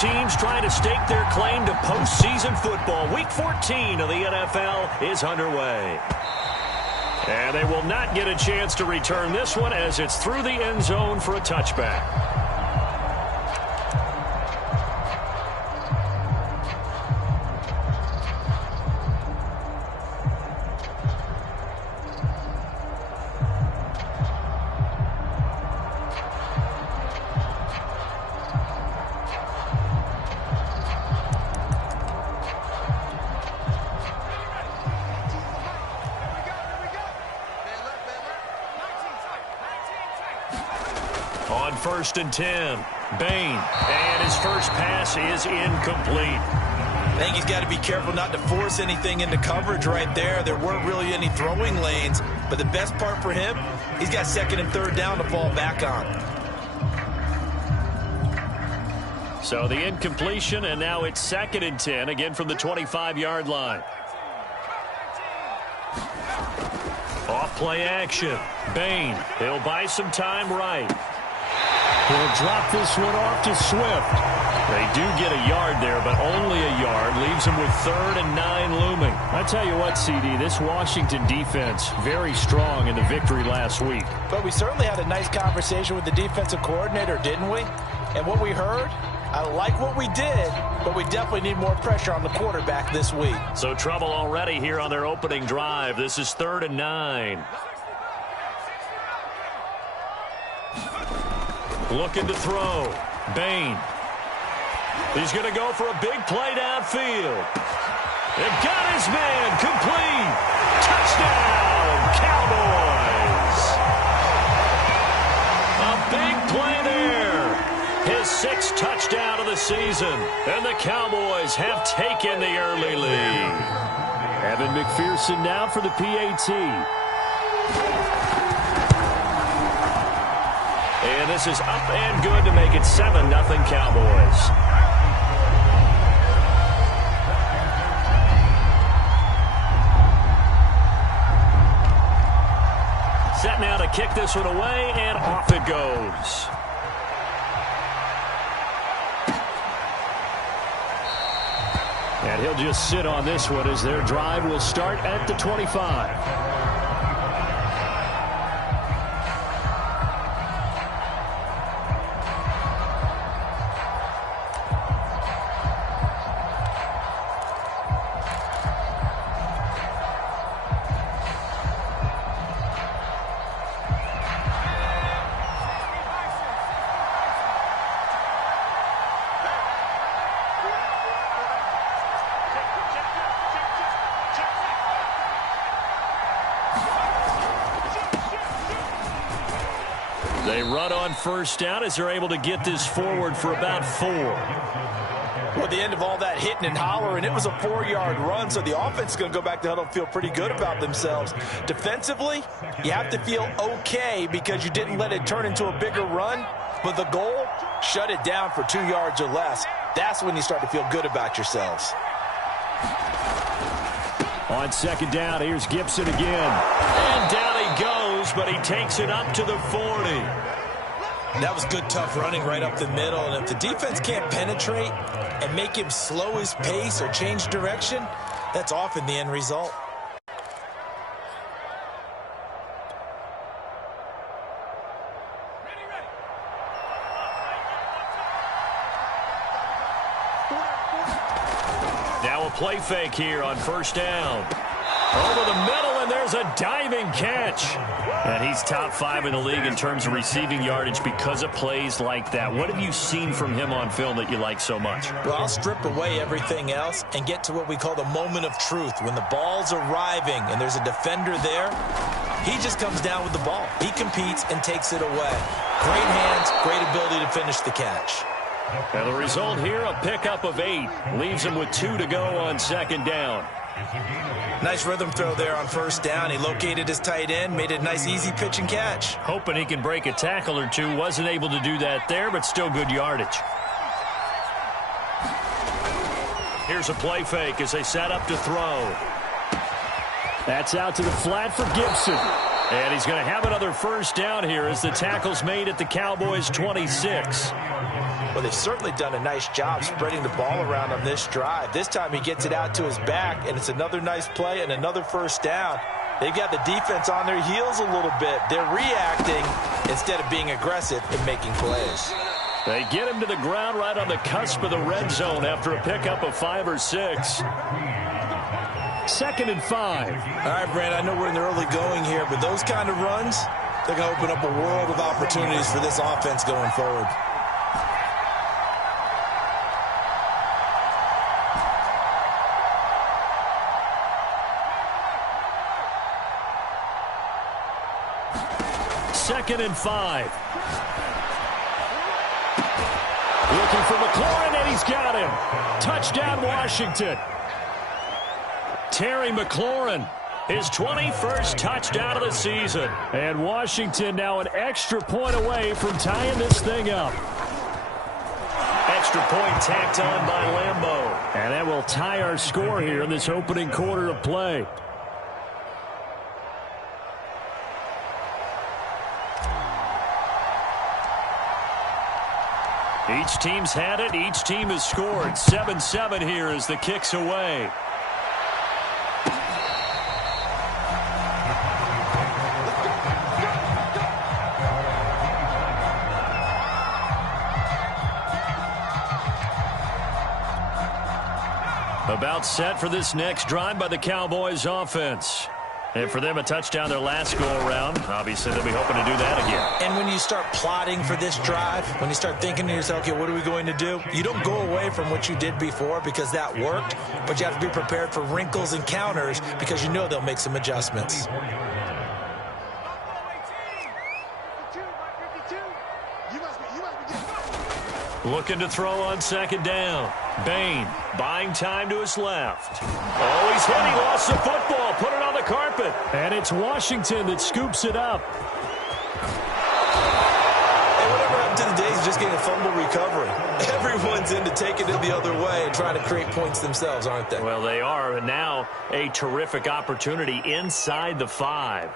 teams trying to stake their claim to postseason football. Week 14 of the NFL is underway. And they will not get a chance to return this one as it's through the end zone for a touchback. On 1st and 10, Bain, and his first pass is incomplete. I think he's got to be careful not to force anything into coverage right there. There weren't really any throwing lanes, but the best part for him, he's got 2nd and 3rd down to fall back on. So the incompletion, and now it's 2nd and 10, again from the 25-yard line. Off play action. Bain, he'll buy some time right. He'll drop this one off to Swift. They do get a yard there, but only a yard. Leaves them with 3rd and 9 looming. I tell you what, CD, this Washington defense, very strong in the victory last week. But we certainly had a nice conversation with the defensive coordinator, didn't we? And what we heard, I like what we did, but we definitely need more pressure on the quarterback this week. So trouble already here on their opening drive. This is 3rd and 9. Looking to throw. Bain. He's going to go for a big play downfield. They've got his man complete. Touchdown, Cowboys. A big play there. His 6th touchdown of the season. And the Cowboys have taken the early lead. Evan McPherson now for the PAT. And this is up and good to make it 7-0 Cowboys. Set now to kick this one away, and off it goes. And he'll just sit on this one as their drive will start at the 25. They run on 1st down as they're able to get this forward for about 4. Well, at the end of all that hitting and hollering, it was a 4-yard run, so the offense is going to go back to huddle and feel pretty good about themselves. Defensively, you have to feel okay because you didn't let it turn into a bigger run, but the goal, shut it down for 2 yards or less. That's when you start to feel good about yourselves. On 2nd down, here's Gibson again. And down he goes, but he takes it up to the 40. That was good, tough running right up the middle. And if the defense can't penetrate and make him slow his pace or change direction, that's often the end result. Now a play fake here on 1st down. Over the middle, and there's a diving catch. And he's top 5 in the league in terms of receiving yardage because of plays like that. What have you seen from him on film that you like so much? Well, I'll strip away everything else and get to what we call the moment of truth. When the ball's arriving and there's a defender there, he just comes down with the ball. He competes and takes it away. Great hands, great ability to finish the catch. And the result here, a pickup of 8. Leaves him with 2 to go on 2nd down. Nice rhythm throw there on 1st down. He located his tight end, made a nice easy pitch and catch. Hoping he can break a tackle or two. Wasn't able to do that there, but still good yardage. Here's a play fake as they set up to throw. That's out to the flat for Gibson. And he's going to have another 1st down here as the tackle's made at the Cowboys' 26. Well, they've certainly done a nice job spreading the ball around on this drive. This time he gets it out to his back, and it's another nice play and another first down. They've got the defense on their heels a little bit. They're reacting instead of being aggressive and making plays. They get him to the ground right on the cusp of the red zone after a pickup of 5 or 6. 2nd and 5. All right, Brand, I know we're in the early going here, but those kind of runs, they're going to open up a world of opportunities for this offense going forward. Second and 5. Looking for McLaurin, and he's got him. Touchdown, Washington. Terry McLaurin, his 21st touchdown of the season. And Washington now an extra point away from tying this thing up. Extra point tacked on by Lambeau. And that will tie our score here in this opening quarter of play. Each team's had it. Each team has scored. 7-7 here as the kick's away. About set for this next drive by the Cowboys offense. And for them, a touchdown their last go-around. Obviously, they'll be hoping to do that again. And when you start plotting for this drive, when you start thinking to yourself, okay, what are we going to do? You don't go away from what you did before because that worked, but you have to be prepared for wrinkles and counters because you know they'll make some adjustments. Looking to throw on 2nd down. Bain buying time to his left. Oh, he's hit. He lost the football. Put it on the carpet. And it's Washington that scoops it up. And whatever happened to the days of just getting a fumble recovery? Everyone's into taking it the other way and trying to create points themselves, aren't they? Well, they are. And now a terrific opportunity inside the 5.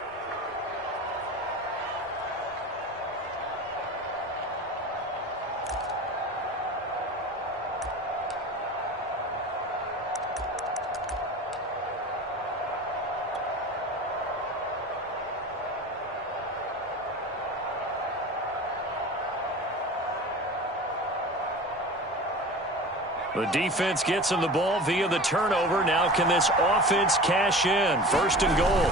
The defense gets him the ball via the turnover. Now can this offense cash in? 1st and goal.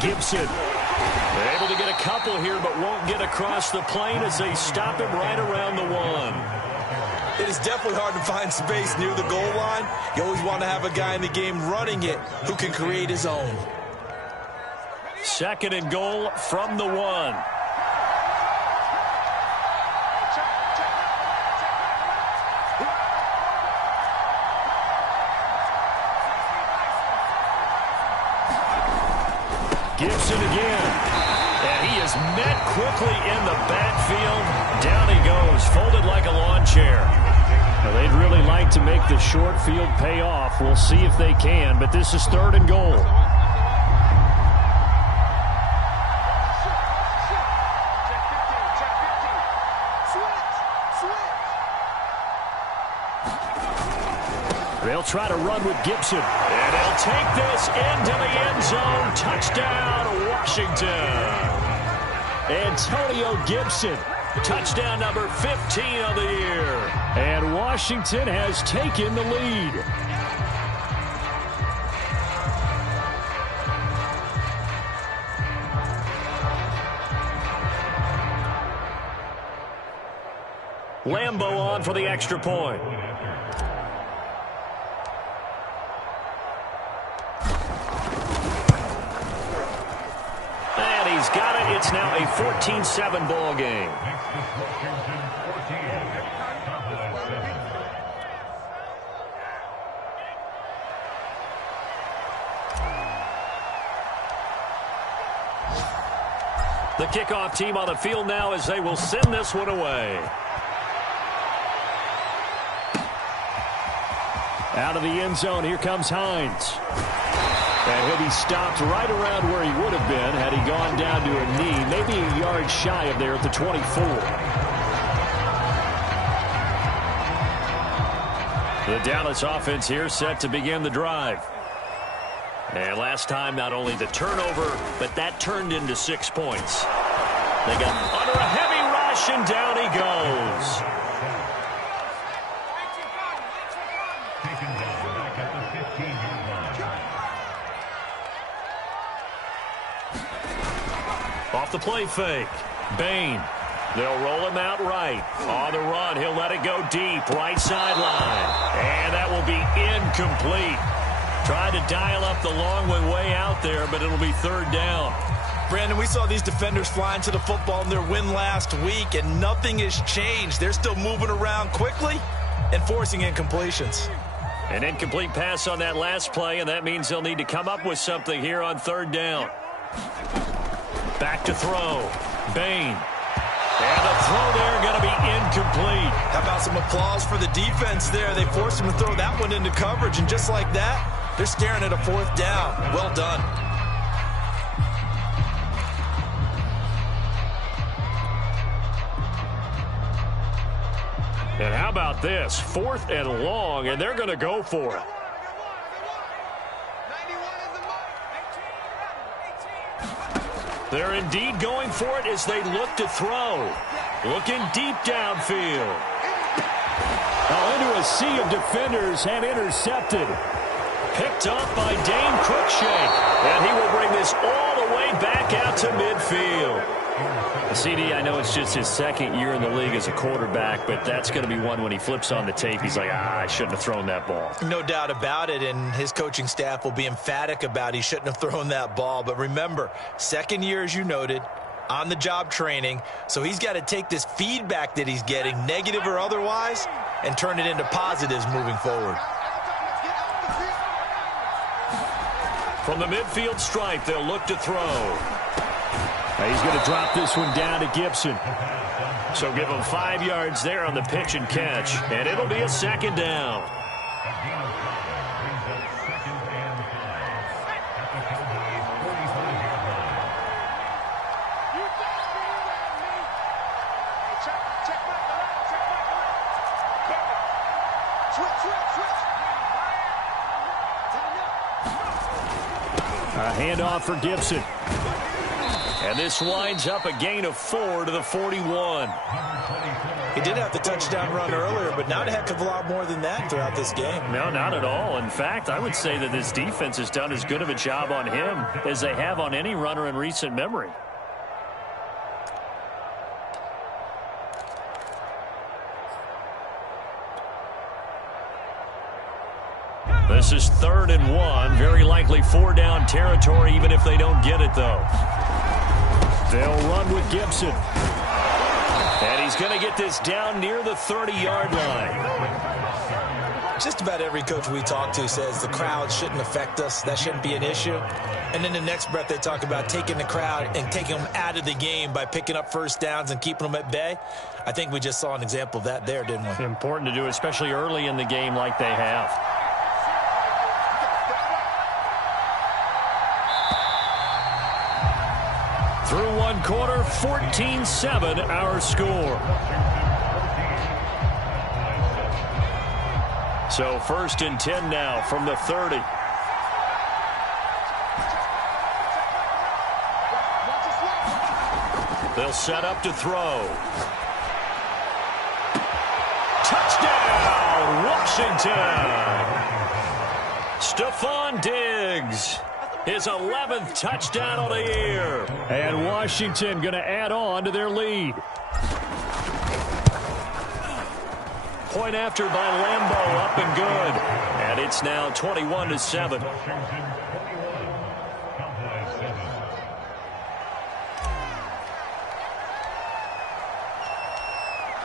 Gibson. They're able to get a couple here, but won't get across the plane as they stop him right around the 1. It is definitely hard to find space near the goal line. You always want to have a guy in the game running it who can create his own. 2nd and goal from the 1. Gibson again. And he is met quickly in the backfield. Down he goes, folded like a lawn chair. Now, they'd really like to make the short field pay off. We'll see if they can, but this is 3rd and goal. They'll try to run with Gibson. And he'll take this into the end zone. Touchdown, Washington. Antonio Gibson. Touchdown number 15 of the year. And Washington has taken the lead. Lambeau on for the extra point. He's got it. It's now a 14-7 ball game. The kickoff team on the field now as they will send this one away. Out of the end zone, here comes Hines. And he'll be stopped right around where he would have been had he gone down to a knee, maybe a yard shy of there at the 24. The Dallas offense here set to begin the drive. And last time, not only the turnover, but that turned into 6 points. They got under a heavy rush, and down he goes. Off the play fake. Bain. They'll roll him out right. On the run, he'll let it go deep. Right sideline. And that will be incomplete. Tried to dial up the long one way out there, but it'll be third down. Brandon, we saw these defenders flying to the football in their win last week, and nothing has changed. They're still moving around quickly and forcing incompletions. An incomplete pass on that last play, and that means they'll need to come up with something here on third down. Back to throw. Bain. And the throw there going to be incomplete. How about some applause for the defense there? They forced him to throw that one into coverage, and just like that, they're staring at a fourth down. Well done. And how about this? 4th and long, and they're going to go for it. They're indeed going for it as they look to throw. Looking deep downfield. Oh, into a sea of defenders and intercepted. Picked up by Dane Cruikshank. And he will bring this all the way back out to midfield. CD, I know it's just his second year in the league as a quarterback, but that's going to be one when he flips on the tape. He's like, I shouldn't have thrown that ball. No doubt about it, and his coaching staff will be emphatic about he shouldn't have thrown that ball. But remember, second year, as you noted, on-the-job training, so he's got to take this feedback that he's getting, negative or otherwise, and turn it into positives moving forward. From the midfield stripe, they'll look to throw. He's going to drop this one down to Gibson. So give him 5 yards there on the pitch and catch, and it'll be a second down. A handoff for Gibson. And this winds up a gain of 4 to the 41. He did have the touchdown run earlier, but not a heck of a lot more than that throughout this game. No, not at all. In fact, I would say that this defense has done as good of a job on him as they have on any runner in recent memory. This is 3rd and 1. Very likely 4-down territory, even if they don't get it, though. They'll run with Gibson. And he's going to get this down near the 30-yard line. Just about every coach we talk to says the crowd shouldn't affect us. That shouldn't be an issue. And in the next breath, they talk about taking the crowd and taking them out of the game by picking up first downs and keeping them at bay. I think we just saw an example of that there, didn't we? Important to do, especially early in the game like they have. Through one quarter, 14-7 our score. So 1st and 10 now from the 30. They'll set up to throw. Touchdown, Washington! Stephon Diggs. His 11th touchdown of the year. And Washington going to add on to their lead. Point after by Lambeau, up and good. And it's now 21-7.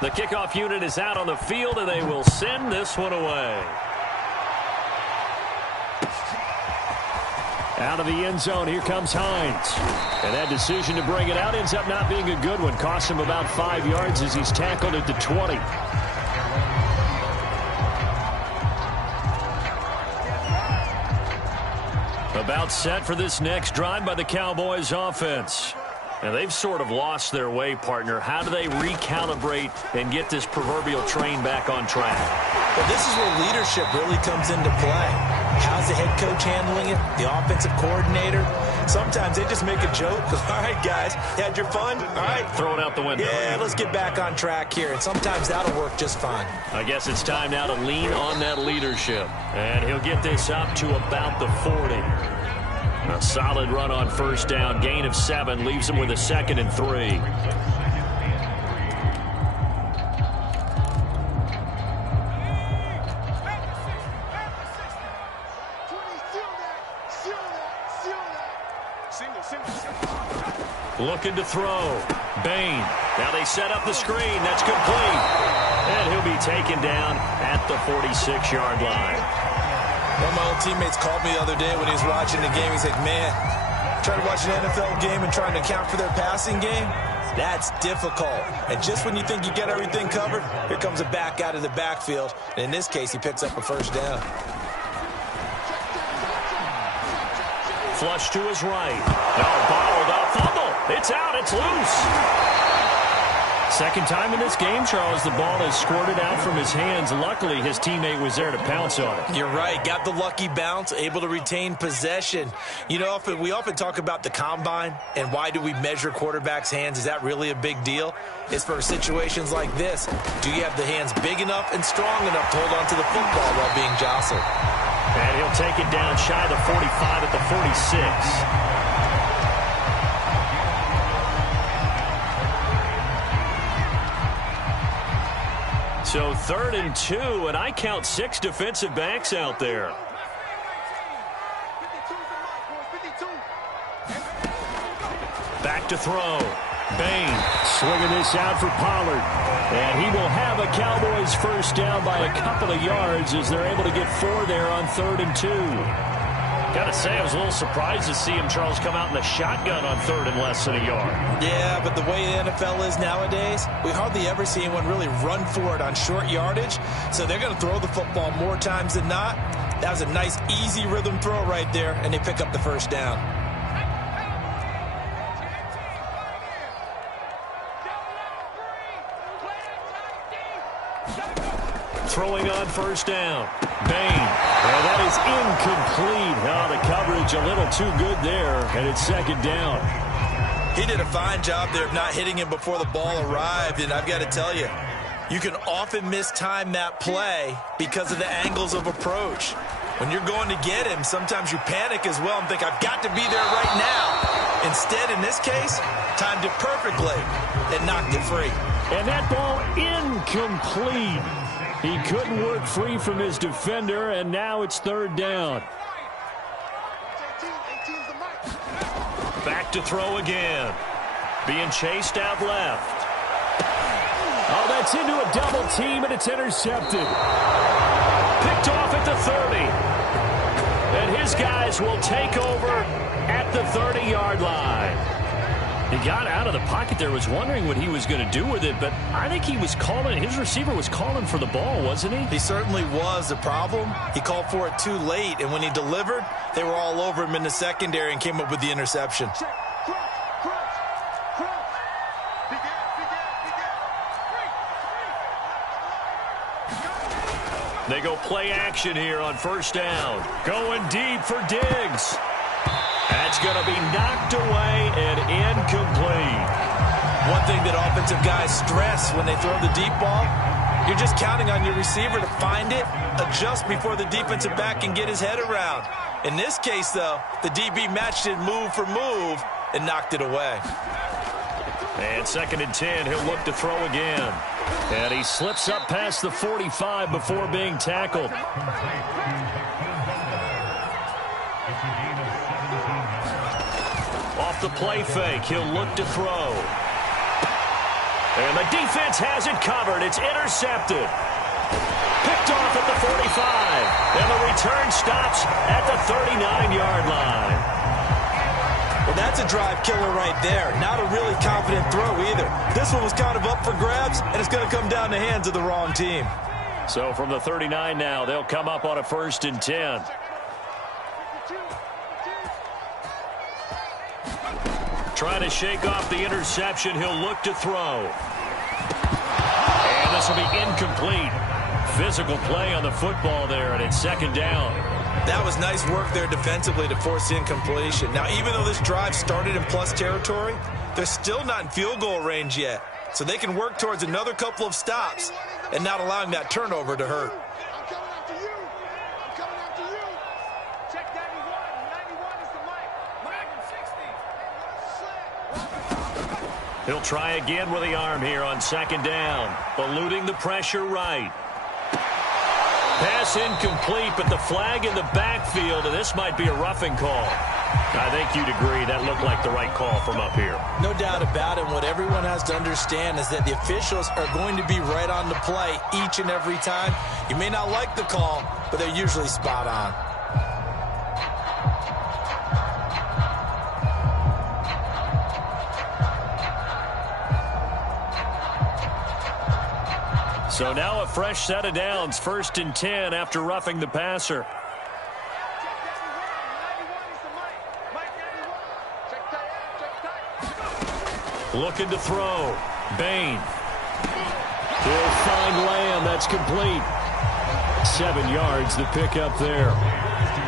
The kickoff unit is out on the field, and they will send this one away. Out of the end zone, here comes Hines. And that decision to bring it out ends up not being a good one. Costs him about 5 yards as he's tackled at the 20. About set for this next drive by the Cowboys offense. And they've sort of lost their way, partner. How do they recalibrate and get this proverbial train back on track? Well, this is where leadership really comes into play. How's the head coach handling it? The offensive coordinator? Sometimes they just make a joke. All right, guys, you had your fun? All right. Throw it out the window. Yeah, let's get back on track here. And sometimes that'll work just fine. I guess it's time now to lean on that leadership. And he'll get this up to about the 40. A solid run on first down. Gain of 7 leaves him with a 2nd and 3. Looking to throw. Bain. Now they set up the screen. That's complete. And he'll be taken down at the 46-yard line. One of my old teammates called me the other day when he was watching the game. He's like, man, trying to watch an NFL game and trying to account for their passing game, that's difficult. And just when you think you get everything covered, here comes a back out of the backfield. And in this case, he picks up a first down. Flush to his right. No, bottled up. Fumble. It's out. It's loose. Second time in this game, Charles, the ball has squirted out from his hands. Luckily, his teammate was there to pounce on it. You're right. Got the lucky bounce, able to retain possession. You know, we often talk about the combine and why do we measure quarterbacks' hands. Is that really a big deal? It's for situations like this. Do you have the hands big enough and strong enough to hold on to the football while being jostled? And he'll take it down shy of the 45 at the 46. So 3rd and 2, and I count 6 defensive backs out there. Back to throw. Bain swinging this out for Pollard. And he will have a Cowboys first down by a couple of yards as they're able to get 4 there on 3rd and 2. Got to say, I was a little surprised to see him, Charles, come out in the shotgun on 3rd and less than a yard. Yeah, but the way the NFL is nowadays, we hardly ever see anyone really run for it on short yardage. So they're going to throw the football more times than not. That was a nice, easy rhythm throw right there, and they pick up the first down. Throwing on first down. Bain. Well, that is incomplete. Oh, the coverage a little too good there, and it's 2nd down. He did a fine job there of not hitting him before the ball arrived, and I've got to tell you, you can often mistime that play because of the angles of approach. When you're going to get him, sometimes you panic as well and think, I've got to be there right now. Instead, in this case, timed it perfectly and knocked it free. And that ball incomplete. He couldn't work free from his defender, and now it's 3rd down. Back to throw again. Being chased out left. Oh, that's into a double team, and it's intercepted. Picked off at the 30. And his guys will take over at the 30-yard line. He got out of the pocket there, was wondering what he was going to do with it, but I think he was calling, his receiver was calling for the ball, wasn't he? He certainly was. The problem, he called for it too late, and when he delivered, they were all over him in the secondary and came up with the interception. They go play action here on first down. Going deep for Diggs. That's going to be knocked away and incomplete. One thing that offensive guys stress when they throw the deep ball, you're just counting on your receiver to find it, adjust before the defensive back can get his head around. In this case, though, the DB matched it move for move and knocked it away. And 2nd and 10, he'll look to throw again. And he slips up past the 45 before being tackled. Off the play fake, he'll look to throw. And the defense has it covered. It's intercepted. Picked off at the 45. And the return stops at the 39-yard line. Well, that's a drive killer right there. Not a really confident throw either. This one was kind of up for grabs, and it's going to come down the hands of the wrong team. So from the 39 now, they'll come up on a 1st and 10. Trying to shake off the interception. He'll look to throw. And this will be incomplete. Physical play on the football there, and it's second down. That was nice work there defensively to force incompletion. Now, even though this drive started in plus territory, they're still not in field goal range yet. So they can work towards another couple of stops and not allowing that turnover to hurt. I'm coming after you. I'm coming after you. Check 91. 91 is the mic. Mike 60. He'll try again with the arm here on second down. Eluding the pressure right. Pass incomplete, but the flag in the backfield, and this might be a roughing call. I think you'd agree that looked like the right call from up here. No doubt about it. What everyone has to understand is that the officials are going to be right on the play each and every time. You may not like the call, but they're usually spot on. So now a fresh set of downs, 1st and 10 after roughing the passer. Looking to throw. Bain. He'll find Lamb. That's complete. 7 yards, the pickup there.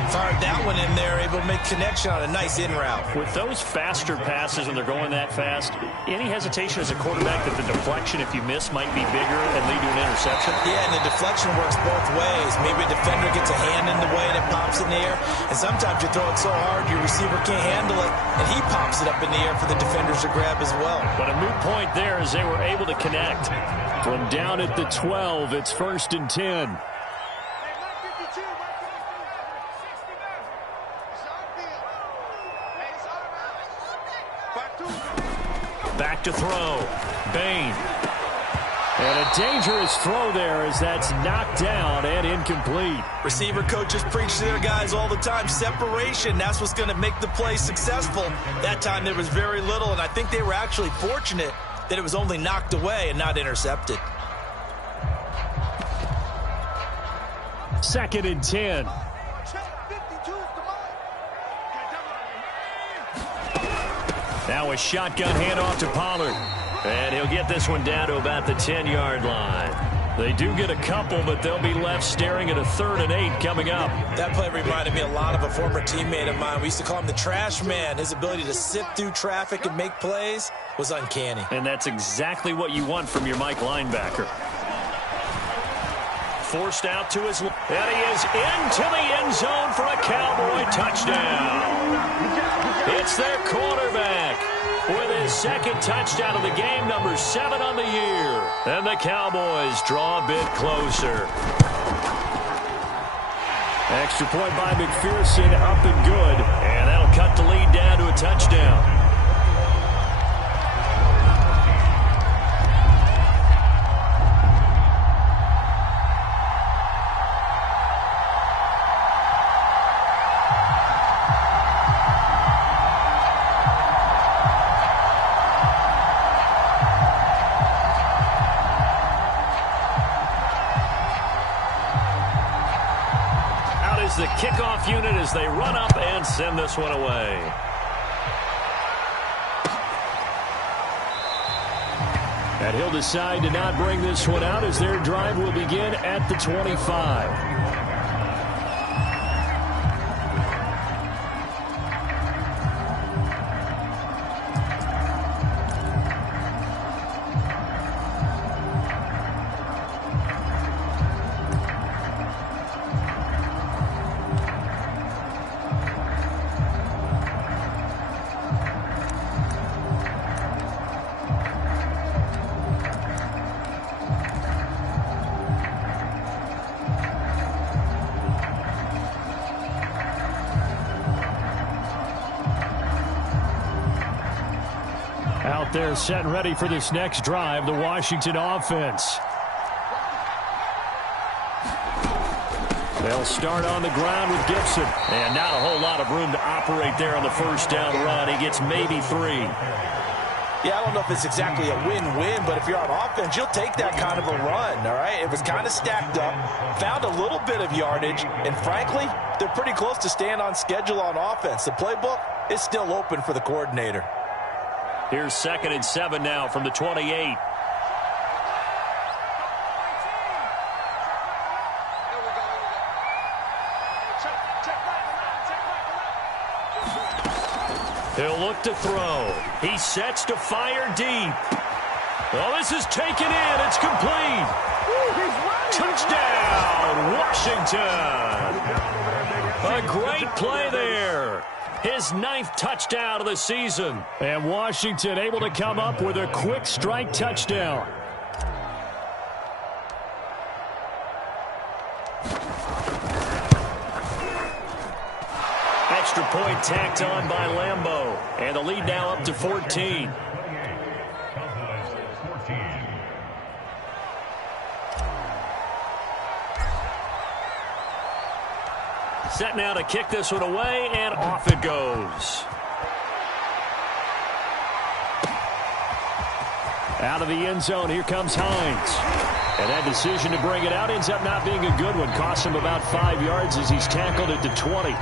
Fired that one in there, able to make connection on a nice in route. With those faster passes and they're going that fast, any hesitation as a quarterback that the deflection, if you miss, might be bigger and lead to an interception? Yeah, and the deflection works both ways. Maybe a defender gets a hand in the way and it pops in the air. And sometimes you throw it so hard your receiver can't handle it, and he pops it up in the air for the defenders to grab as well. But a moot point there as they were able to connect. From down at the 12, it's 1st and 10. Back to throw. Bain. And a dangerous throw there as that's knocked down and incomplete. Receiver coaches preach to their guys all the time. Separation, that's what's going to make the play successful. That time there was very little, and I think they were actually fortunate that it was only knocked away and not intercepted. 2nd and 10. Now a shotgun handoff to Pollard. And he'll get this one down to about the 10-yard line. They do get a couple, but they'll be left staring at a 3rd and 8 coming up. That play reminded me a lot of a former teammate of mine. We used to call him the trash man. His ability to sift through traffic and make plays was uncanny. And that's exactly what you want from your Mike linebacker. Forced out to his... And he is into the end zone for a Cowboy touchdown. It's their quarterback with his 2nd touchdown of the game, number 7 on the year. And the Cowboys draw a bit closer. Extra point by McPherson, up and good. And that'll cut the lead down to a touchdown. The kickoff unit as they run up and send this one away. And he'll decide to not bring this one out as their drive will begin at the 25. Out there set and ready for this next drive, the Washington offense. They'll start on the ground with Gibson. And not a whole lot of room to operate there on the 1st down run. He gets maybe 3. Yeah, I don't know if it's exactly a win-win, but if you're on offense, you'll take that kind of a run, all right? It was kind of stacked up, found a little bit of yardage, and frankly, they're pretty close to staying on schedule on offense. The playbook is still open for the coordinator. Here's 2nd and 7 now from the 28. He'll look to throw. He sets to fire deep. Well, this is taken in. It's complete. Touchdown, Washington. A great play there. His 9th touchdown of the season. And Washington able to come up with a quick strike touchdown. Extra point tacked on by Lambeau. And the lead now up to 14. Set now to kick this one away, and off it goes. Out of the end zone, here comes Hines. And that decision to bring it out ends up not being a good one. Costs him about 5 yards as he's tackled at the 20.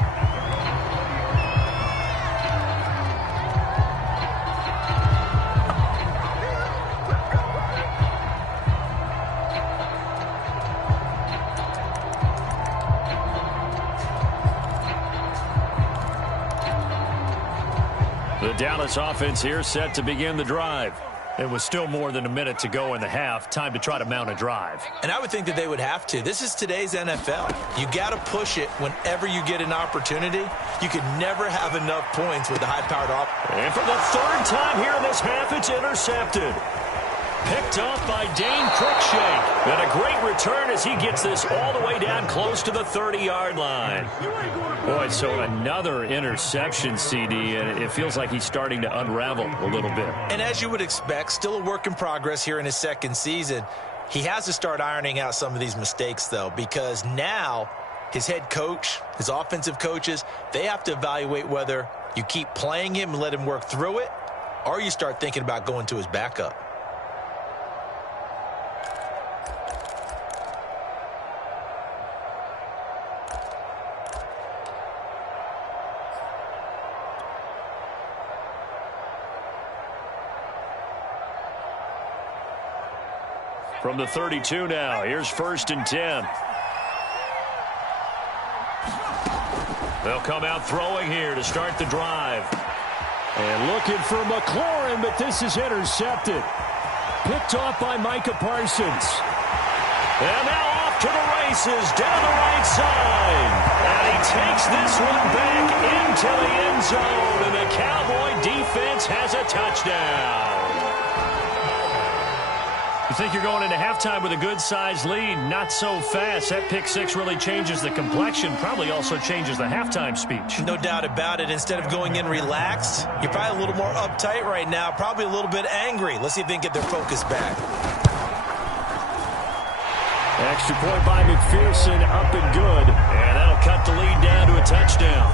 The Dallas offense here set to begin the drive. It was still more than a minute to go in the half. Time to try to mount a drive. And I would think that they would have to. This is today's NFL. You got to push it whenever you get an opportunity. You could never have enough points with the high-powered offense. And for the 3rd time here in this half, it's intercepted. Picked off by Dane Cruikshank. And a great return as he gets this all the way down close to the 30-yard line. Boy, so another interception, CD, and it feels like he's starting to unravel a little bit. And as you would expect, still a work in progress here in his 2nd season. He has to start ironing out some of these mistakes, though, because now his head coach, his offensive coaches, they have to evaluate whether you keep playing him and let him work through it, or you start thinking about going to his backup. From the 32 now, here's 1st and 10. They'll come out throwing here to start the drive. And looking for McLaurin, but this is intercepted. Picked off by Micah Parsons. And now off to the races down the right side. And he takes this one back into the end zone. And the Cowboy defense has a touchdown. You think you're going into halftime with a good-sized lead. Not so fast. That pick 6 really changes the complexion. Probably also changes the halftime speech. No doubt about it. Instead of going in relaxed, you're probably a little more uptight right now. Probably a little bit angry. Let's see if they can get their focus back. Extra point by McPherson. Up and good. And that'll cut the lead down to a touchdown.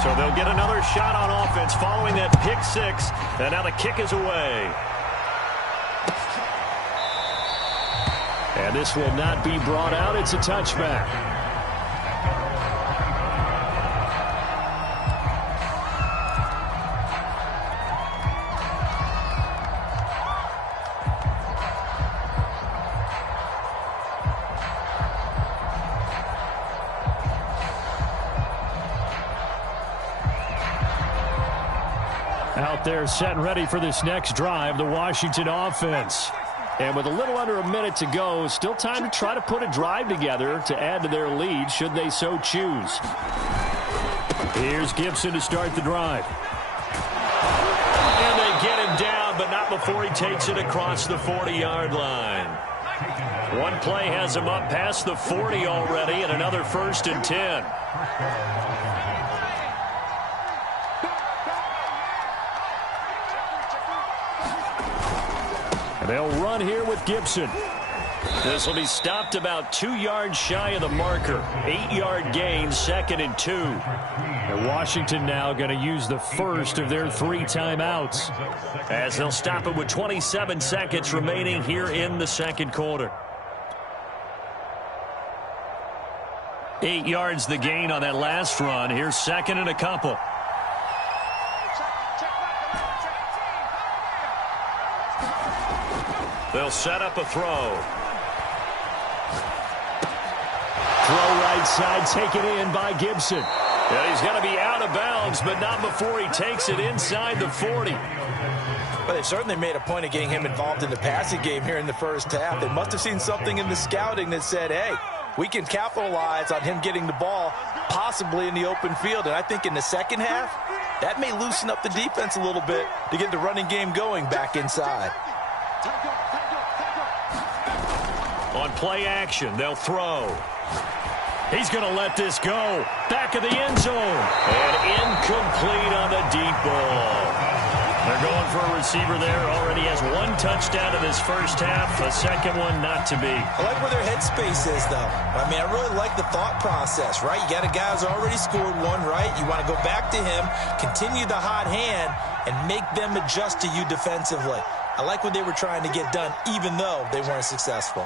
So they'll get another shot on offense following that pick 6. And now the kick is away. And this will not be brought out. It's a touchback. Out there set and ready for this next drive, the Washington offense. And with a little under a minute to go, still time to try to put a drive together to add to their lead should they so choose. Here's Gibson to start the drive. And they get him down, but not before he takes it across the 40-yard line. One play has him up past the 40 already, and another 1st and 10. They'll run here with Gibson. This will be stopped about 2 yards shy of the marker. 8-yard gain, 2nd and 2. And Washington now going to use the first of their 3 timeouts, as they'll stop it with 27 seconds remaining here in the second quarter. 8 yards the gain on that last run. Here's 2nd and a couple. They'll set up a throw. Throw right side, taken in by Gibson. And he's going to be out of bounds, but not before he takes it inside the 40. Well, they certainly made a point of getting him involved in the passing game here in the first half. They must have seen something in the scouting that said, hey, we can capitalize on him getting the ball possibly in the open field. And I think in the second half, that may loosen up the defense a little bit to get the running game going back inside. On play action, they'll throw. He's going to let this go. Back of the end zone. And incomplete on the deep ball. They're going for a receiver there. Already has 1 touchdown in this first half. A second one not to be. I like where their headspace is, though. I mean, I really like the thought process, right? You got a guy who's already scored 1, right? You want to go back to him, continue the hot hand, and make them adjust to you defensively. I like what they were trying to get done, even though they weren't successful.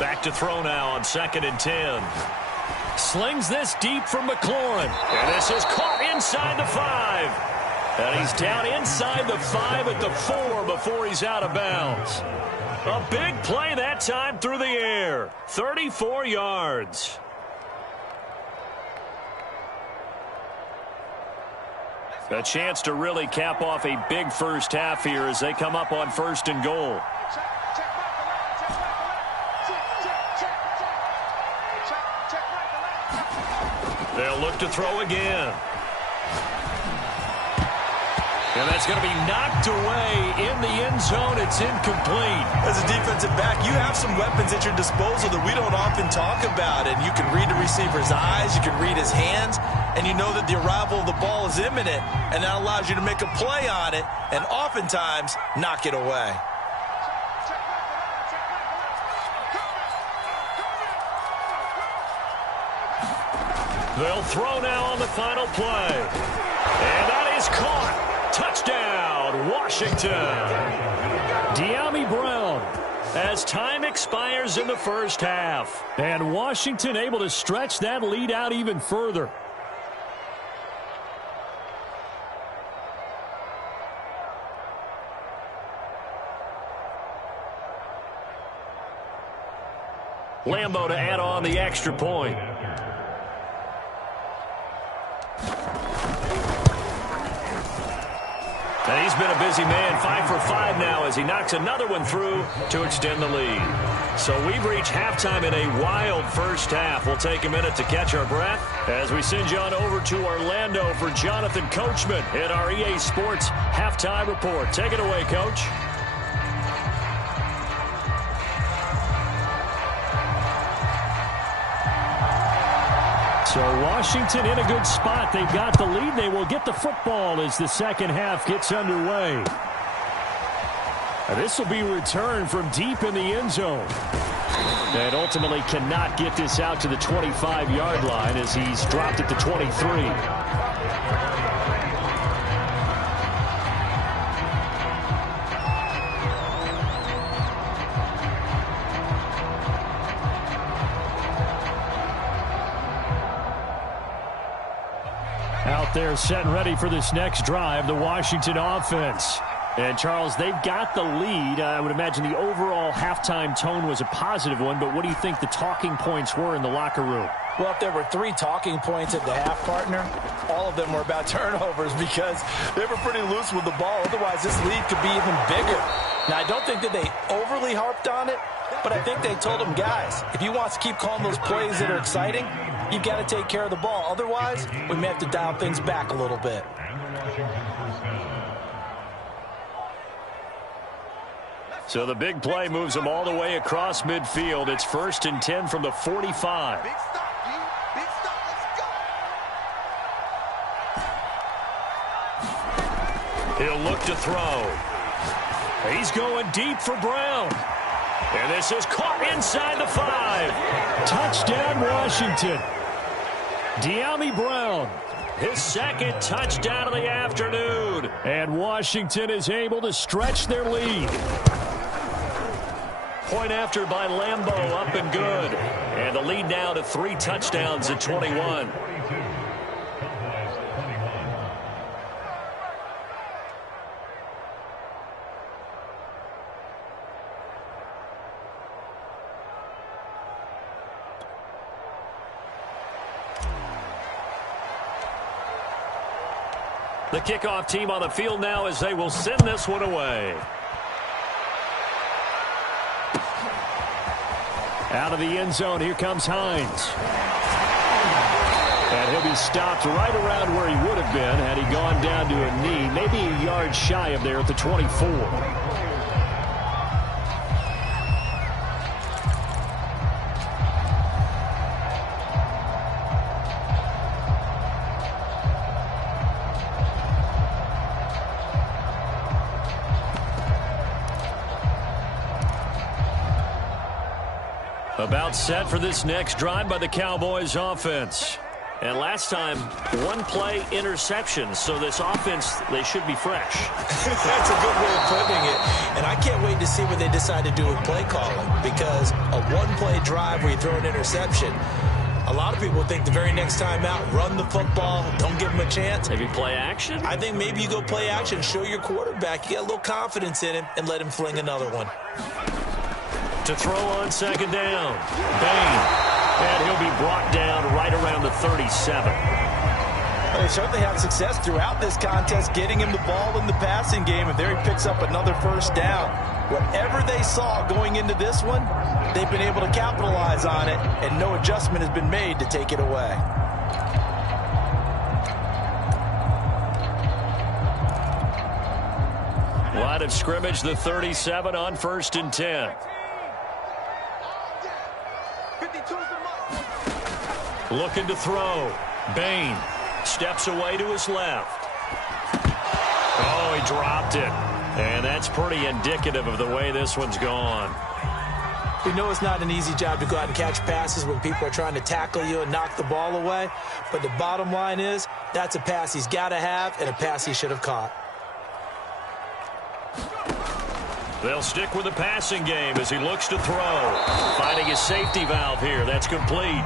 Back to throw now on 2nd and 10. Slings this deep from McLaurin. And this is caught inside the 5. And he's down inside the 5 at the 4 before he's out of bounds. A big play that time through the air. 34 yards. A chance to really cap off a big first half here as they come up on 1st and goal. They'll look to throw again. And that's going to be knocked away in the end zone. It's incomplete. As a defensive back, you have some weapons at your disposal that we don't often talk about. And you can read the receiver's eyes, you can read his hands, and you know that the arrival of the ball is imminent, and that allows you to make a play on it and oftentimes knock it away. They'll throw now on the final play. And that is caught. Touchdown, Washington. De'Ami Brown as time expires in the first half. And Washington able to stretch that lead out even further. Lambo to add on the extra point. And he's been a busy man, 5 for 5 now as he knocks another one through to extend the lead. So we've reached halftime in a wild first half. We'll take a minute to catch our breath as we send you on over to Orlando for Jonathan Coachman in our EA Sports Halftime Report. Take it away, Coach. So Washington in a good spot. They've got the lead. They will get the football as the second half gets underway. And this will be returned from deep in the end zone. And ultimately cannot get this out to the 25-yard line as he's dropped it to 23. Out there set and ready for this next drive, the Washington offense. And, Charles, they've got the lead. I would imagine the overall halftime tone was a positive one, but what do you think the talking points were in the locker room? Well, if there were 3 talking points at the half, partner, all of them were about turnovers because they were pretty loose with the ball. Otherwise, this lead could be even bigger. Now, I don't think that they overly harped on it, but I think they told them, guys, if you want to keep calling those plays that are exciting, you've got to take care of the ball. Otherwise, we may have to dial things back a little bit. So the big play moves them all the way across midfield. It's 1st and 10 from the 45. Big stop, G. Big stop. Let's go. He'll look to throw. He's going deep for Brown. And this is caught inside the 5. Touchdown, Washington. De'Ami Brown, his 2nd touchdown of the afternoon. And Washington is able to stretch their lead. Point after by Lambo, up and good. And the lead now to 3 touchdowns at 21. The kickoff team on the field now as they will send this one away. Out of the end zone, here comes Hines. And he'll be stopped right around where he would have been had he gone down to a knee, maybe a yard shy of there at the 24. About set for this next drive by the Cowboys offense. And last time, 1-play interception. So this offense, they should be fresh. That's a good way of putting it. And I can't wait to see what they decide to do with play calling. Because a 1-play drive where you throw an interception, a lot of people think the very next time out, run the football, don't give them a chance. Maybe play action? I think maybe you go play action, show your quarterback, you got a little confidence in him, and let him fling another one. To throw on 2nd down. Bain. And he'll be brought down right around the 37. Well, they certainly have success throughout this contest, getting him the ball in the passing game, and there he picks up another 1st down. Whatever they saw going into this one, they've been able to capitalize on it, and no adjustment has been made to take it away. Line of scrimmage, the 37 on 1st and 10. Looking to throw. Bain steps away to his left. Oh, he dropped it. And that's pretty indicative of the way this one's gone. We know it's not an easy job to go out and catch passes when people are trying to tackle you and knock the ball away. But the bottom line is, that's a pass he's got to have and a pass he should have caught. They'll stick with the passing game as he looks to throw. Finding his safety valve here. That's complete.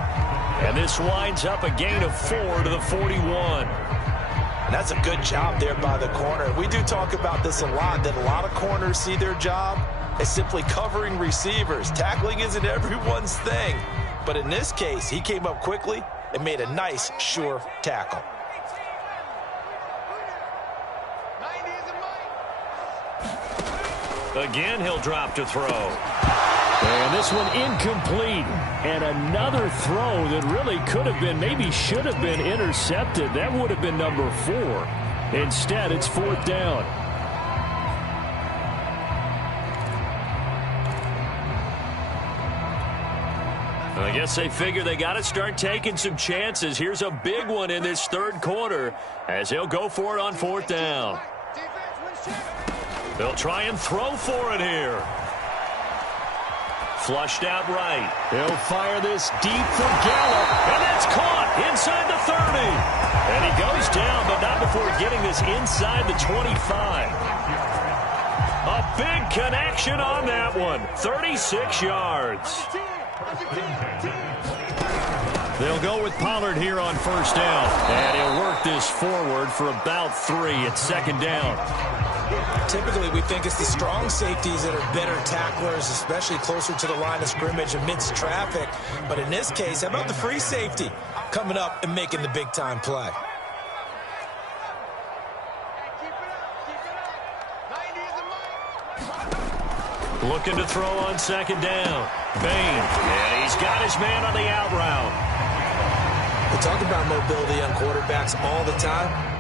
And this winds up a gain of 4 to the 41. And that's a good job there by the corner. We do talk about this a lot, that a lot of corners see their job as simply covering receivers. Tackling isn't everyone's thing. But in this case, he came up quickly and made a nice, sure tackle. Again, he'll drop to throw. And this one incomplete. And another throw that really could have been, maybe should have been intercepted. That would have been number 4. Instead, it's 4th down. I guess they figure they got to start taking some chances. Here's a big one in this 3rd quarter as he'll go for it on 4th down. They'll try and throw for it here. Flushed out right. He'll fire this deep for Gallup. And that's caught inside the 30. And he goes down, but not before getting this inside the 25. A big connection on that one. 36 yards. They'll go with Pollard here on 1st down. And he'll work this forward for about 3 at 2nd down. Typically, we think it's the strong safeties that are better tacklers, especially closer to the line of scrimmage amidst traffic. But in this case, how about the free safety coming up and making the big-time play? Looking to throw on 2nd down. Bain, and he's got his man on the out route. We talk about mobility on quarterbacks all the time.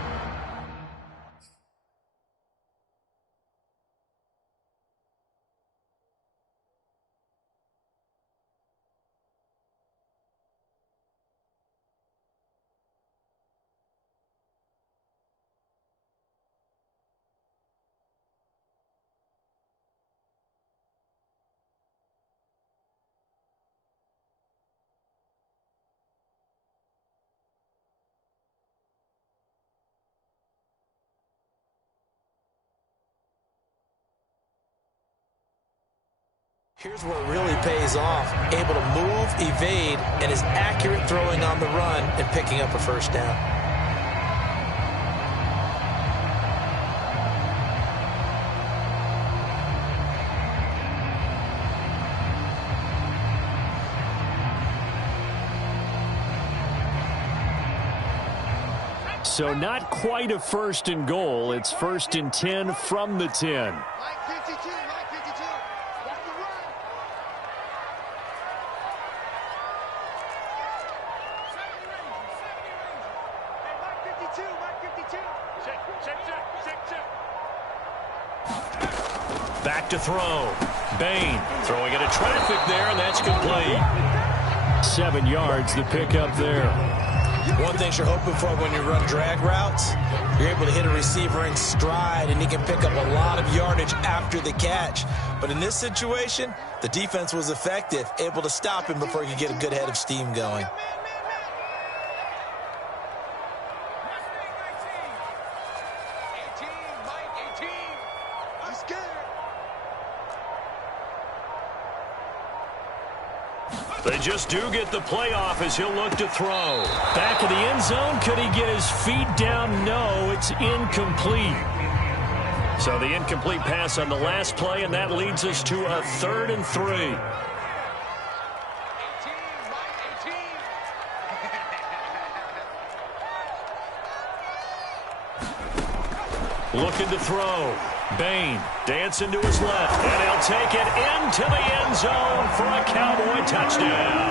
Here's where it really pays off. Able to move, evade, and is accurate throwing on the run and picking up a first down. So not quite a first and goal. It's first and 10 from the 10. Line 52, line 52. That's the run. 70 Ranger. Hey, line 52, line 52. Check. Back to throw. Bain throwing into traffic there, and that's complete. 7 yards, the pickup there. One thing you're hoping for when you run drag routes, you're able to hit a receiver in stride, and he can pick up a lot of yardage after the catch. But in this situation, the defense was effective, able to stop him before he could get a good head of steam going. They just do get the playoff as he'll look to throw. Back of the end zone. Could he get his feet down? No, it's incomplete. So the incomplete pass on the last play, and that leads us to a 3rd and 3. Looking to throw. Bain dancing to his left, and he'll take it into the end zone for a Cowboy touchdown.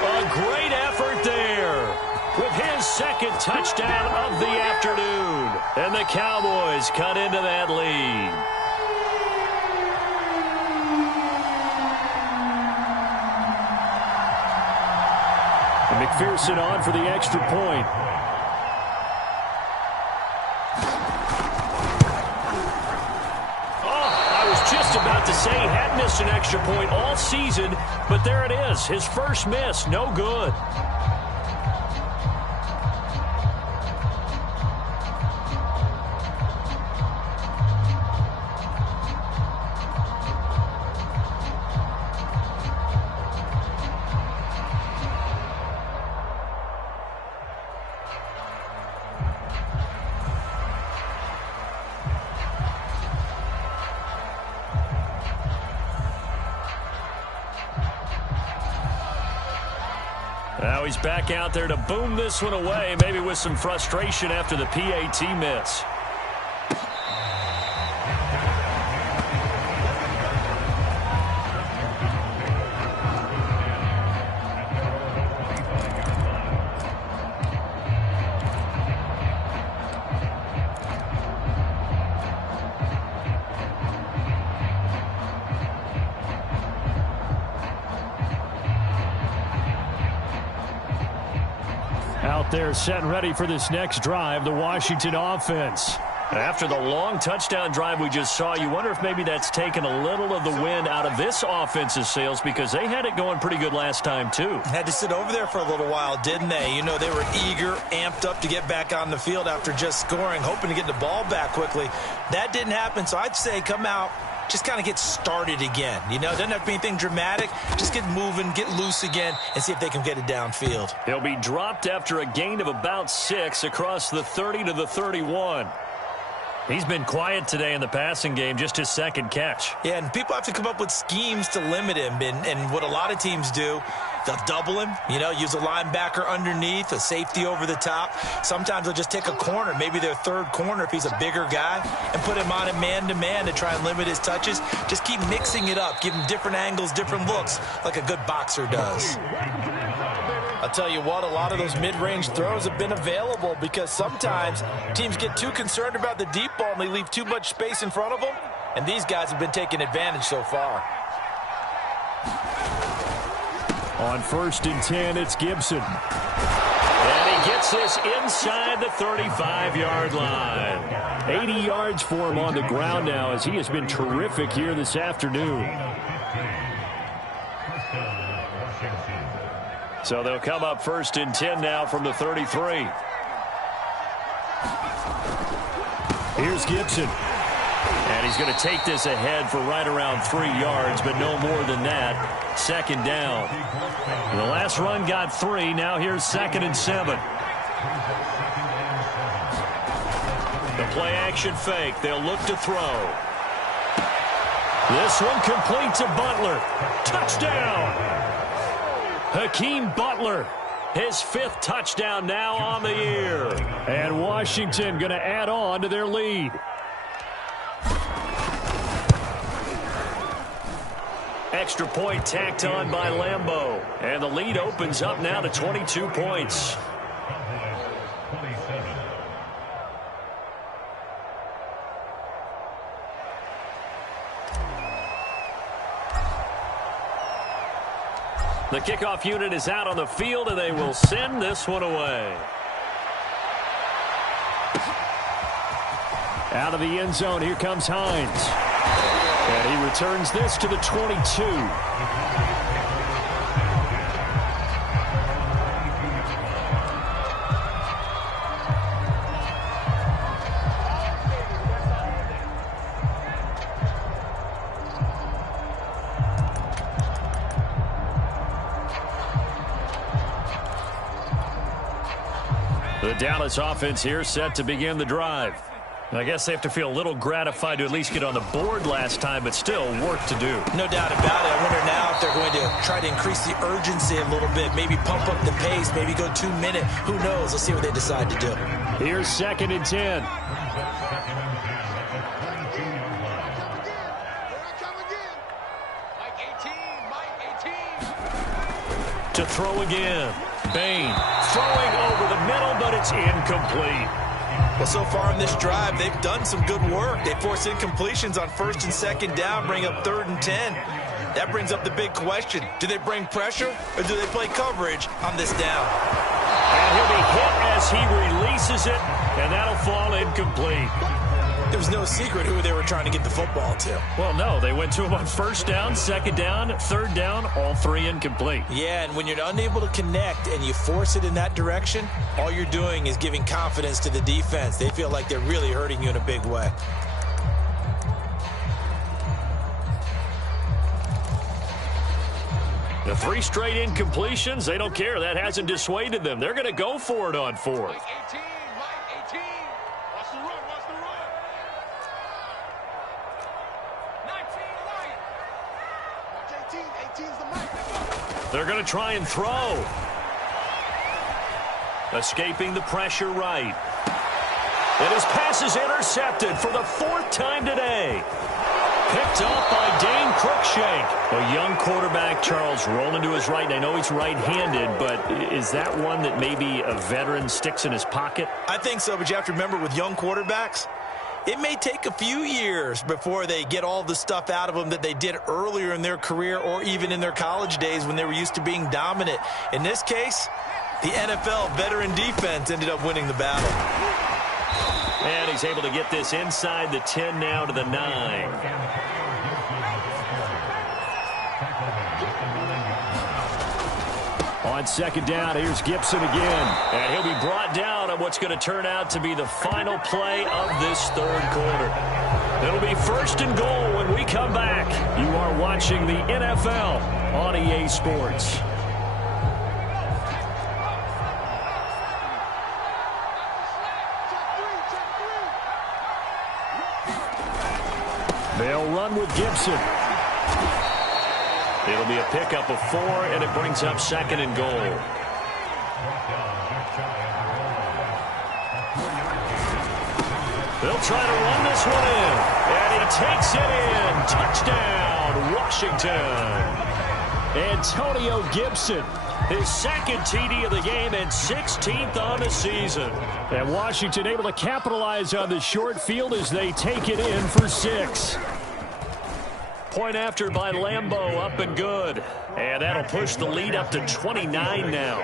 A great effort there with his 2nd touchdown of the afternoon. And the Cowboys cut into that lead. And McPherson on for the extra point. Just about to say he had missed an extra point all season, but there it is. His first miss, no good. Now he's back out there to boom this one away, maybe with some frustration after the PAT miss. They're set and ready for this next drive, the Washington offense. After the long touchdown drive we just saw, you wonder if maybe that's taken a little of the wind out of this offense's sails, because they had it going pretty good last time, too. Had to sit over there for a little while, didn't they? You know, they were eager, amped up to get back on the field after just scoring, hoping to get the ball back quickly. That didn't happen, so I'd say come out, just kind of get started again. You know, doesn't have to be anything dramatic. Just get moving, get loose again, and see if they can get it downfield. He'll be dropped after a gain of about 6 across the 30 to the 31. He's been quiet today in the passing game, just his 2nd catch. Yeah, and people have to come up with schemes to limit him, and what a lot of teams do, they'll double him, you know, use a linebacker underneath, a safety over the top. Sometimes they'll just take a corner, maybe their 3rd corner if he's a bigger guy, and put him on a man-to-man to try and limit his touches. Just keep mixing it up, give him different angles, different looks, like a good boxer does. I'll tell you what, a lot of those mid-range throws have been available because sometimes teams get too concerned about the deep ball and they leave too much space in front of them, and these guys have been taking advantage so far. On 1st and 10, it's Gibson. And he gets this inside the 35-yard line. 80 yards for him on the ground now, as he has been terrific here this afternoon. So they'll come up 1st and 10 now from the 33. Here's Gibson. And he's going to take this ahead for right around 3 yards, but no more than that. Second down. The last run got 3. Now here's 2nd and 7. The play action fake. They'll look to throw. This one complete to Butler. Touchdown! Hakeem Butler. His 5th touchdown now on the year. And Washington going to add on to their lead. Extra point tacked on by Lambeau. And the lead opens up now to 22 points. The kickoff unit is out on the field, and they will send this one away. Out of the end zone, here comes Hines. And he returns this to the 22. The Dallas offense here set to begin the drive. I guess they have to feel a little gratified to at least get on the board last time, but still work to do. No doubt about it. I wonder now if they're going to try to increase the urgency a little bit, maybe pump up the pace, maybe go 2 minute. Who knows? Let's see what they decide to do. Here's 2nd and 10. To throw again. Bain throwing over the middle, but it's incomplete. Well, so far in this drive, they've done some good work. They force incompletions on 1st and 2nd down, bring up 3rd and 10. That brings up the big question. Do they bring pressure or do they play coverage on this down? And he'll be hit as he releases it, and that'll fall incomplete. There was no secret who they were trying to get the football to. Well, no. They went to him on 1st down, 2nd down, 3rd down, all 3 incomplete. Yeah, and when you're unable to connect and you force it in that direction, all you're doing is giving confidence to the defense. They feel like they're really hurting you in a big way. The 3 straight incompletions, they don't care. That hasn't dissuaded them. They're going to go for it on 4th. They're going to try and throw. Escaping the pressure right. And his pass is intercepted for the 4th time today. Picked up by Dane Cruikshank. A young quarterback, Charles, rolling to his right. I know he's right-handed, but is that one that maybe a veteran sticks in his pocket? I think so, but you have to remember with young quarterbacks, it may take a few years before they get all the stuff out of them that they did earlier in their career or even in their college days when they were used to being dominant. In this case, the NFL veteran defense ended up winning the battle. And he's able to get this inside the 10 now to the 9. On 2nd down, here's Gibson again. And he'll be brought down on what's going to turn out to be the final play of this 3rd quarter. It'll be 1st and goal when we come back. You are watching the NFL on EA Sports. They'll run with Gibson. It'll be a pickup of 4, and it brings up 2nd and goal. They'll try to run this one in, and he takes it in. Touchdown, Washington. Antonio Gibson. His 2nd TD of the game and 16th on the season. And Washington able to capitalize on the short field as they take it in for 6. Point after by Lambeau, up and good. And that'll push the lead up to 29 now.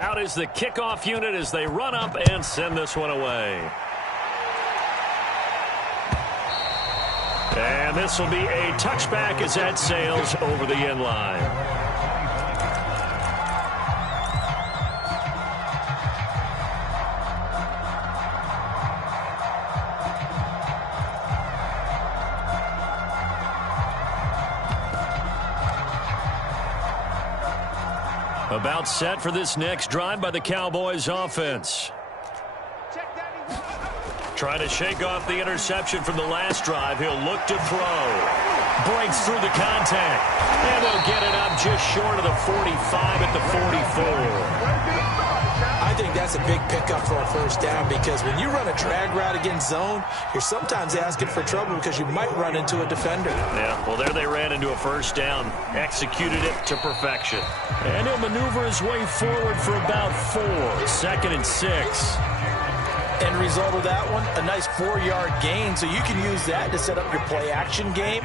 Out is the kickoff unit as they run up and send this one away. And this will be a touchback as that sails over the end line. About set for this next drive by the Cowboys offense. Trying to shake off the interception from the last drive. He'll look to throw. Breaks through the contact. And they'll get it up just short of the 45 at the 44. I think that's a big pickup for a first down because when you run a drag route against zone, you're sometimes asking for trouble because you might run into a defender. Yeah, well, there they ran into a first down. Executed it to perfection. And he'll maneuver his way forward for about 4. 2nd and 6. End result of that one, a nice 4-yard gain, so you can use that to set up your play-action game,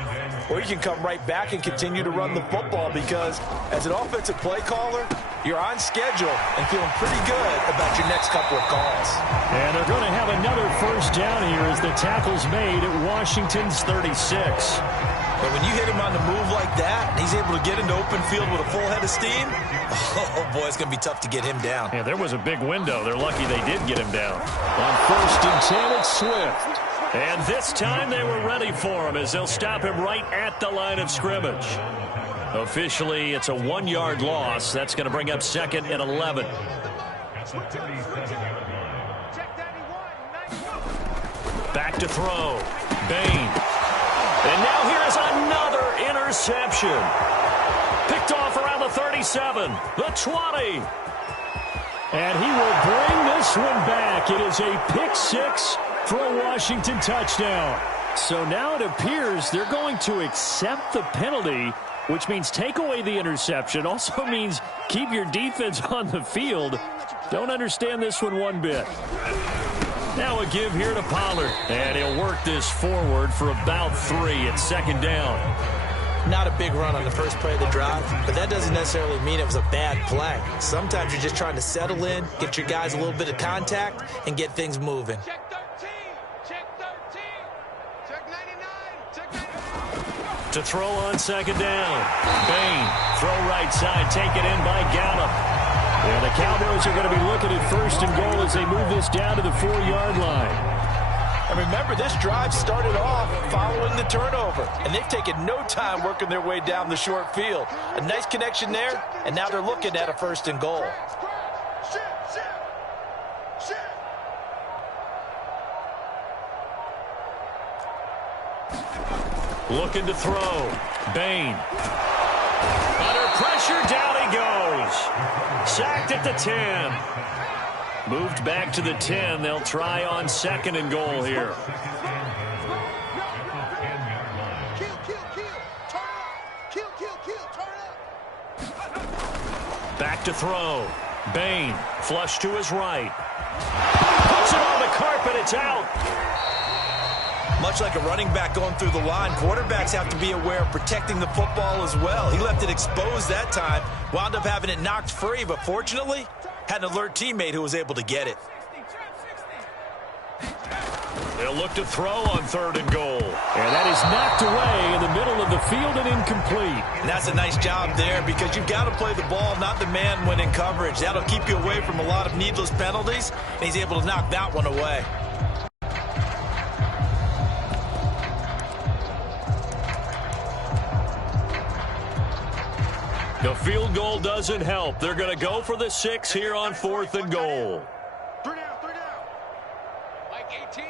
or you can come right back and continue to run the football because as an offensive play caller, you're on schedule and feeling pretty good about your next couple of calls. And they're going to have another first down here as the tackle's made at Washington's 36. But when you hit him on the move like that, and he's able to get into open field with a full head of steam, oh boy, it's going to be tough to get him down. Yeah, there was a big window. They're lucky they did get him down. On 1st and 10, it's Swift. And this time they were ready for him as they'll stop him right at the line of scrimmage. Officially, it's a 1-yard loss. That's going to bring up 2nd and 11. Back to throw. Bain. And now here is another interception. Picked off around the 37, the 20. And he will bring this one back. It is a pick 6 for a Washington touchdown. So now it appears they're going to accept the penalty, which means take away the interception. Also means keep your defense on the field. Don't understand this one bit. Now a give here to Pollard. And he'll work this forward for about 3 at 2nd down. Not a big run on the first play of the drive, but that doesn't necessarily mean it was a bad play. Sometimes you're just trying to settle in, get your guys a little bit of contact, and get things moving. Check 13. Check 13. Check 99. Check 99. To throw on 2nd down. Bain, throw right side, taken in by Gallup. And the Cowboys are going to be looking at 1st and goal as they move this down to the 4-yard line. And remember, this drive started off following the turnover, and they've taken no time working their way down the short field. A nice connection there, and now they're looking at a 1st and goal. Looking to throw. Bain. Under pressure, down he goes. Sacked at the 10. Moved back to the 10. They'll try on 2nd and goal here. Back to throw. Bain, flush to his right. Puts it on the carpet, it's out. Much like a running back going through the line, quarterbacks have to be aware of protecting the football as well. He left it exposed that time, wound up having it knocked free, but fortunately, had an alert teammate who was able to get it. They'll look to throw on 3rd and goal. And that is knocked away in the middle of the field and incomplete. And that's a nice job there because you've got to play the ball, not the man when in coverage. That'll keep you away from a lot of needless penalties, and he's able to knock that one away. The field goal doesn't help. They're going to go for the 6 here on 4th and goal. 3 down. Like 18.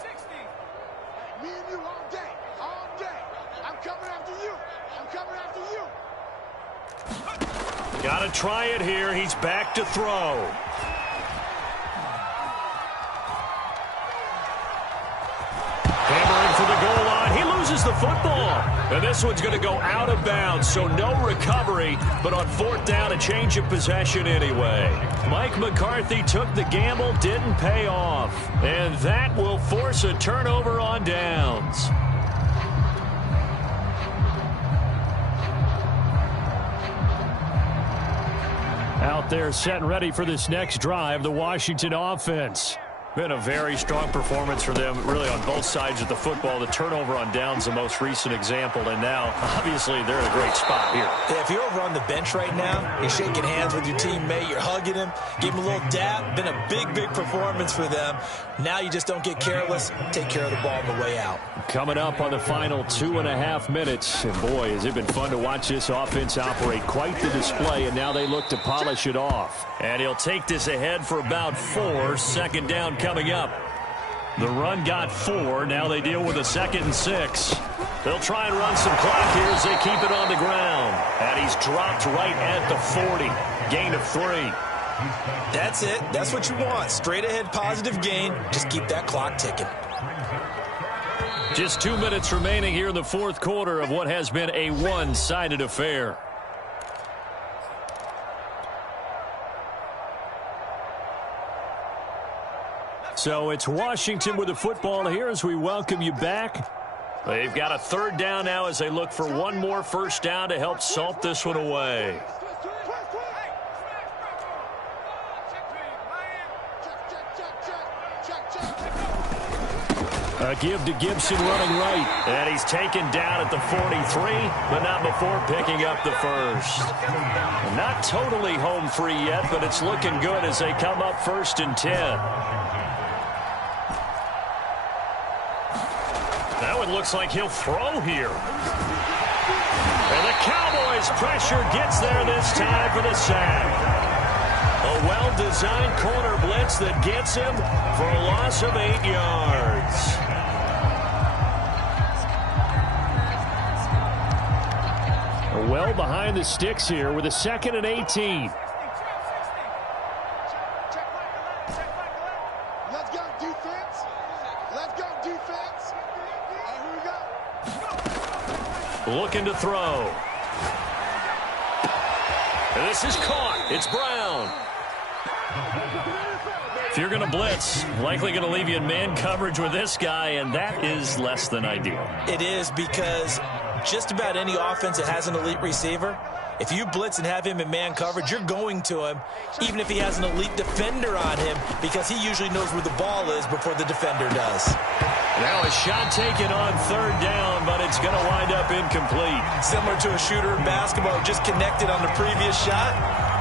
60. Me and you all day. I'm coming after you. Got to try it here. He's back to throw. Hammering for the goal line. He loses the football. And this one's going to go out of bounds, so no recovery, but on 4th down, a change of possession anyway. Mike McCarthy took the gamble, didn't pay off. And that will force a turnover on downs. Out there set and ready for this next drive, the Washington offense. Been a very strong performance for them, really, on both sides of the football. The turnover on downs, the most recent example, and now, obviously, they're in a great spot here. Yeah, if you're over on the bench right now, you're shaking hands with your teammate, you're hugging him, give him a little dab. Been a big, big performance for them. Now you just don't get careless. Take care of the ball on the way out. Coming up on the final 2.5 minutes, and boy, has it been fun to watch this offense operate. Quite the display, and now they look to polish it off. And he'll take this ahead for about 4. Second down coming up. The run got 4. Now they deal with a 2nd and 6. They'll try and run some clock here as they keep it on the ground. And he's dropped right at the 40. Gain of 3. That's it. That's what you want. Straight ahead positive gain. Just keep that clock ticking. Just 2 minutes remaining here in the fourth quarter of what has been a one-sided affair. So it's Washington with the football here as we welcome you back. They've got a 3rd down now as they look for one more first down to help salt this one away. A give to Gibson running right. And he's taken down at the 43, but not before picking up the first. Not totally home free yet, but it's looking good as they come up 1st and 10. Now it looks like he'll throw here. And the Cowboys' pressure gets there this time for the sack. A well-designed corner blitz that gets him for a loss of 8 yards. Well behind the sticks here with a 2nd and 18. Let's go defense. Let's go defense. Here we go. Looking to throw. And this is caught. It's Brown. If you're going to blitz, likely going to leave you in man coverage with this guy, and that is less than ideal. It is, because just about any offense that has an elite receiver, if you blitz and have him in man coverage, you're going to him, even if he has an elite defender on him, because he usually knows where the ball is before the defender does. Now a shot taken on 3rd down, but it's going to wind up incomplete. Similar to a shooter in basketball who just connected on the previous shot.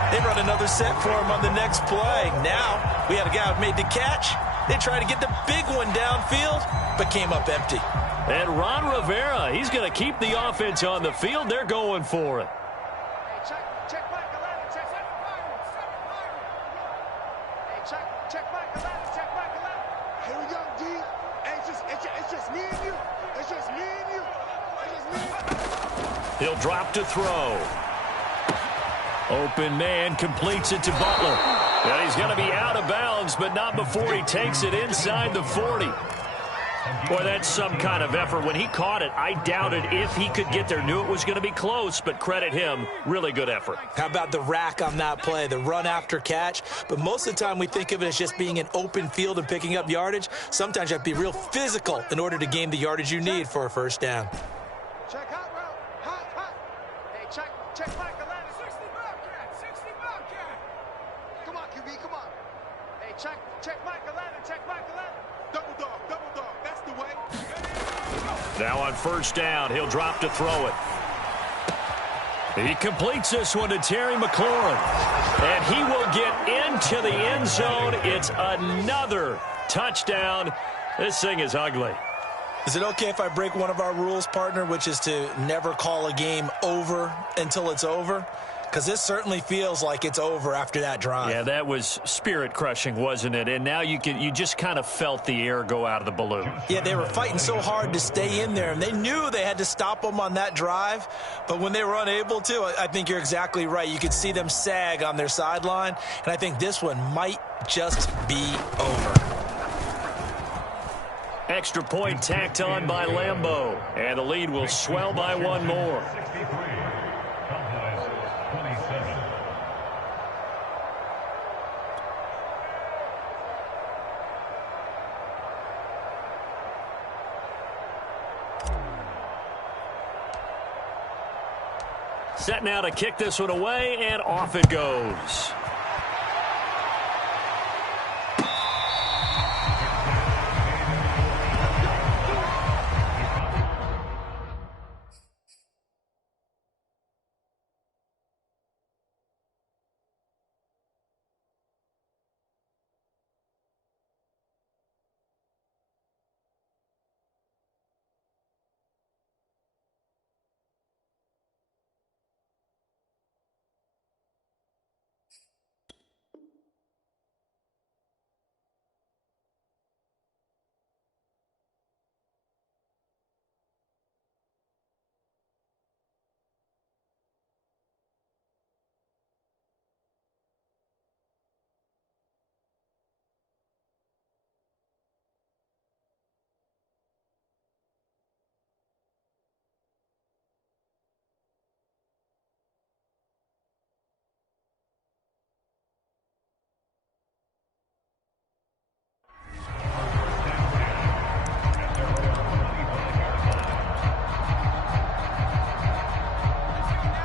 They run another set for him on the next play. Now we had a guy who made the catch. They tried to get the big one downfield, but came up empty. And Ron Rivera, he's going to keep the offense on the field. They're going for it. Check back 11. Check back 11. Here we go, D. Hey, it's just me and you. It's just me and you. It's just me and you. He'll drop to throw. Open man completes it to Butler. And he's going to be out of bounds, but not before he takes it inside the 40. Boy, that's some kind of effort. When he caught it, I doubted if he could get there. Knew it was going to be close, but credit him. Really good effort. How about the rack on that play, the run after catch? But most of the time we think of it as just being an open field and picking up yardage. Sometimes you have to be real physical in order to gain the yardage you need for a first down. Check hot route. Hot. Hey, check back 11. 60 Bobcat. Come on, QB, come on. Hey, check back 11. Check back 11. Double dog. That's the way. Now on first down, he'll drop to throw it. He completes this one to Terry McLaurin. And he will get into the end zone. It's another touchdown. This thing is ugly. Is it okay if I break one of our rules, partner, which is to never call a game over until it's over? Because this certainly feels like it's over after that drive. Yeah, that was spirit-crushing, wasn't it? And now you just kind of felt the air go out of the balloon. Yeah, they were fighting so hard to stay in there, and they knew they had to stop them on that drive. But when they were unable to, I think you're exactly right. You could see them sag on their sideline, and I think this one might just be over. Extra point tacked on by Lambeau, and the lead will swell by one more. Set now to kick this one away, and off it goes.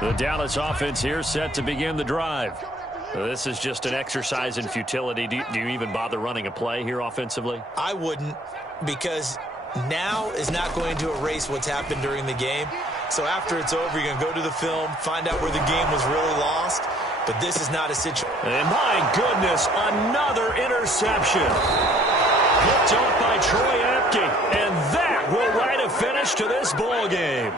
The Dallas offense here set to begin the drive. This is just an exercise in futility. Do you even bother running a play here offensively? I wouldn't, because now is not going to erase what's happened during the game. So after it's over, you're going to go to the film, find out where the game was really lost. But this is not a situation. And my goodness, another interception. Picked off by Troy Apke. And that will write a finish to this ball game.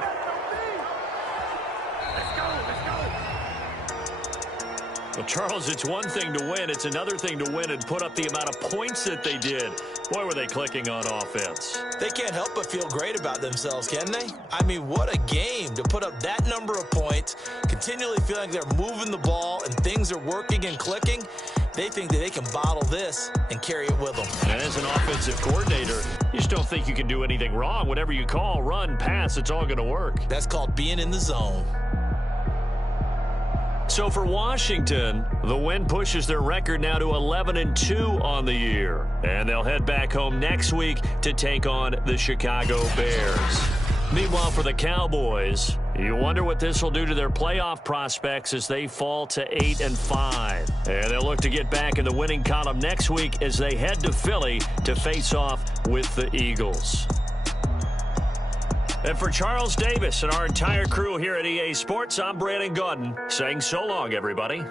Well, Charles, it's one thing to win. It's another thing to win and put up the amount of points that they did. Boy, were they clicking on offense. They can't help but feel great about themselves, can they? I mean, what a game to put up that number of points, continually feeling like they're moving the ball and things are working and clicking. They think that they can bottle this and carry it with them. And as an offensive coordinator, you just don't think you can do anything wrong. Whatever you call, run, pass, it's all going to work. That's called being in the zone. So for Washington, the win pushes their record now to 11-2 on the year. And they'll head back home next week to take on the Chicago Bears. Meanwhile, for the Cowboys, you wonder what this will do to their playoff prospects as they fall to 8-5. And they'll look to get back in the winning column next week as they head to Philly to face off with the Eagles. And for Charles Davis and our entire crew here at EA Sports, I'm Brandon Gaudin saying so long, everybody.